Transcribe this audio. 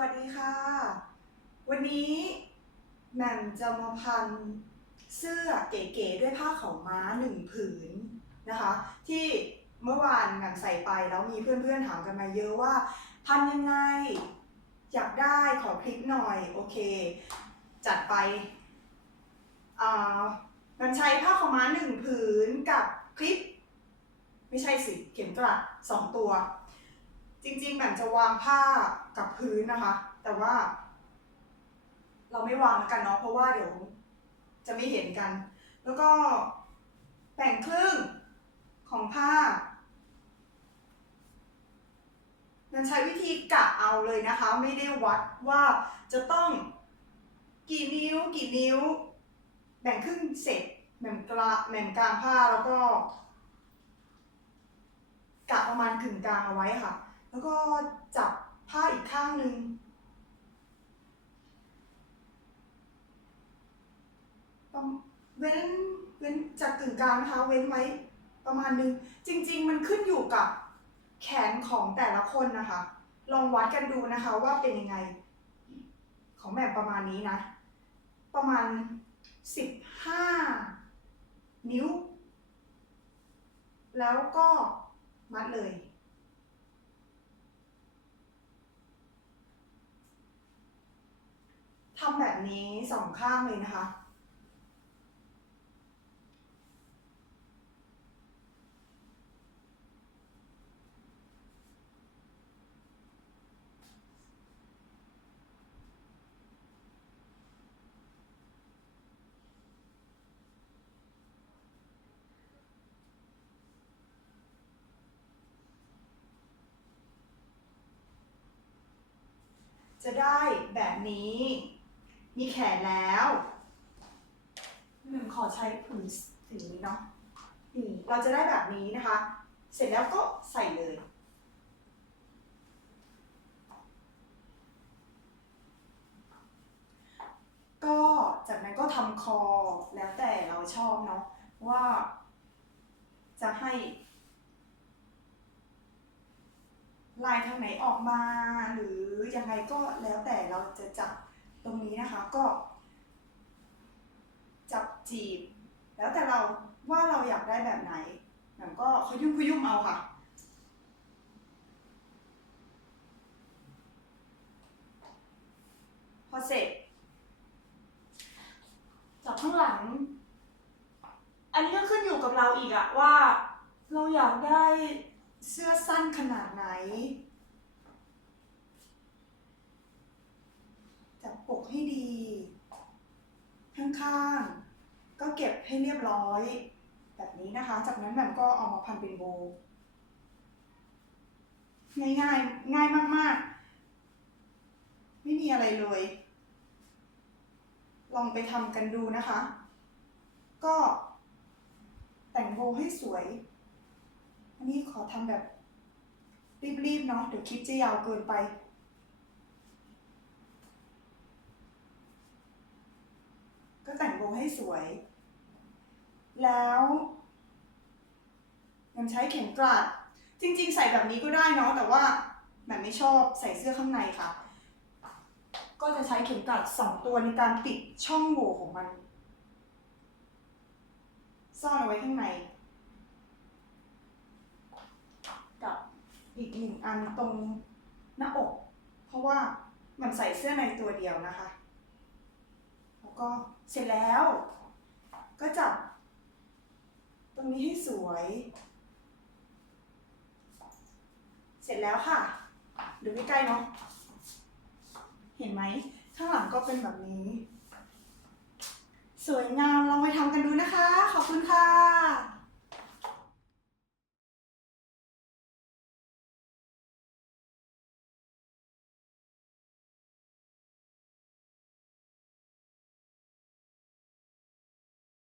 วัสดีค่ะ วันนี้แหม่มจะมาพันเสื้อเก๋ๆด้วยผ้าขาวม้าหนึ่งผืนนะคะ ที่เมื่อวานแหม่มใส่ไปแล้วมีเพื่อนๆถามกันมาเยอะว่า พันยังไงอยากได้ขอคลิปหน่อย โอเค จัดไปแหม่มใช้ผ้าขาวม้าหนึ่งผืนกับคลิป ไม่ใช่สิ เข็มกลัดสองตัว จริงๆแหม่มจะวางผ้ากับพื้นนะคะ แต่ว่า เราไม่วางแล้วกันเนาะเพราะว่าเดี๋ยว จะไม่เห็นกัน แล้วก็แบ่งครึ่งของผ้ามันใช้วิธีกะเอาเลยนะคะ ไม่ได้วัดว่าจะต้องกี่นิ้วกี่นิ้ว แบ่งครึ่งเสร็จแบ่งกลาแบ่งกลางผ้าแล้วก็กะประมาณขึงกลางเอาไว้ค่ะ แล้วก็จับผ้าอีกข้างหนึ่งเว้นเว้นจากกึ่งกลางนะคะ เว้นไว้ประมาณหนึง จริง ๆ มันขึ้นอยู่กับแขนของแต่ละคนนะคะ ลองวัดกันดูนะคะว่าเป็นยังไง ของแบบประมาณนี้นะ ประมาณสิบห้านิ้ว แล้วก็มัดเลย ทำแบบนี้สองข้างเลยนะคะ จะได้แบบนี้ มีแขนแล้วหนึ่งขอใช้ผืนสีนี้เนาะนี่เราจะได้แบบนี้นะคะ เสร็จแล้วก็ใส่เลย ก็จากนั้นก็ทำคอแล้วแต่เราชอบเนาะว่าจะให้ ลายทางไหนออกมาหรือยังไงก็แล้วแต่เราจะจับ ตรงนี้นะคะก็ จับจีบ แล้วแต่เราว่าเราอยากได้แบบไหนแบบก็ขยุ่มขยุ่มเอาค่ะพอเสร็จจับข้างหลัง อันนี้ก็ขึ้นอยู่กับเราอีกอะว่า เราอยากได้เสื้อสั้นขนาดไหน จับ ปกให้ดี ข้างๆ ก็เก็บให้เรียบร้อย แบบนี้นะคะ จากนั้นแบบก็เอามาพันเป็นโบว์ง่ายๆง่ายมากๆ ไม่มีอะไรเลย ลองไปทำกันดูนะคะ ก็ แต่งโบให้สวย อันนี้ขอทำแบบรีบๆเนาะเดี๋ยวคลิปจะยาวเกินไป ก็ แต่งโบว์ให้สวย แล้วยังใช้เข็มกลัด จริง ๆ ใส่แบบนี้ก็ได้เนาะแต่ว่าแบบไม่ชอบใส่เสื้อข้างในค่ะ ก็จะใช้เข็มกลัดสองตัวในการปิดช่องโหว่ของมัน ซ่อนเอาไว้ข้างใน กับอีกหนึ่งอันตรงหน้าอก เพราะว่ามันใส่เสื้อในตัวเดียวนะคะ ก็เสร็จแล้ว ก็จับ ตรงนี้ให้สวย เสร็จแล้วค่ะ ดูใกล้ๆเนาะเห็นไหมข้างหลังก็เป็นแบบนี้ สวยงามลองไปทำกันดูนะคะ ขอบคุณค่ะ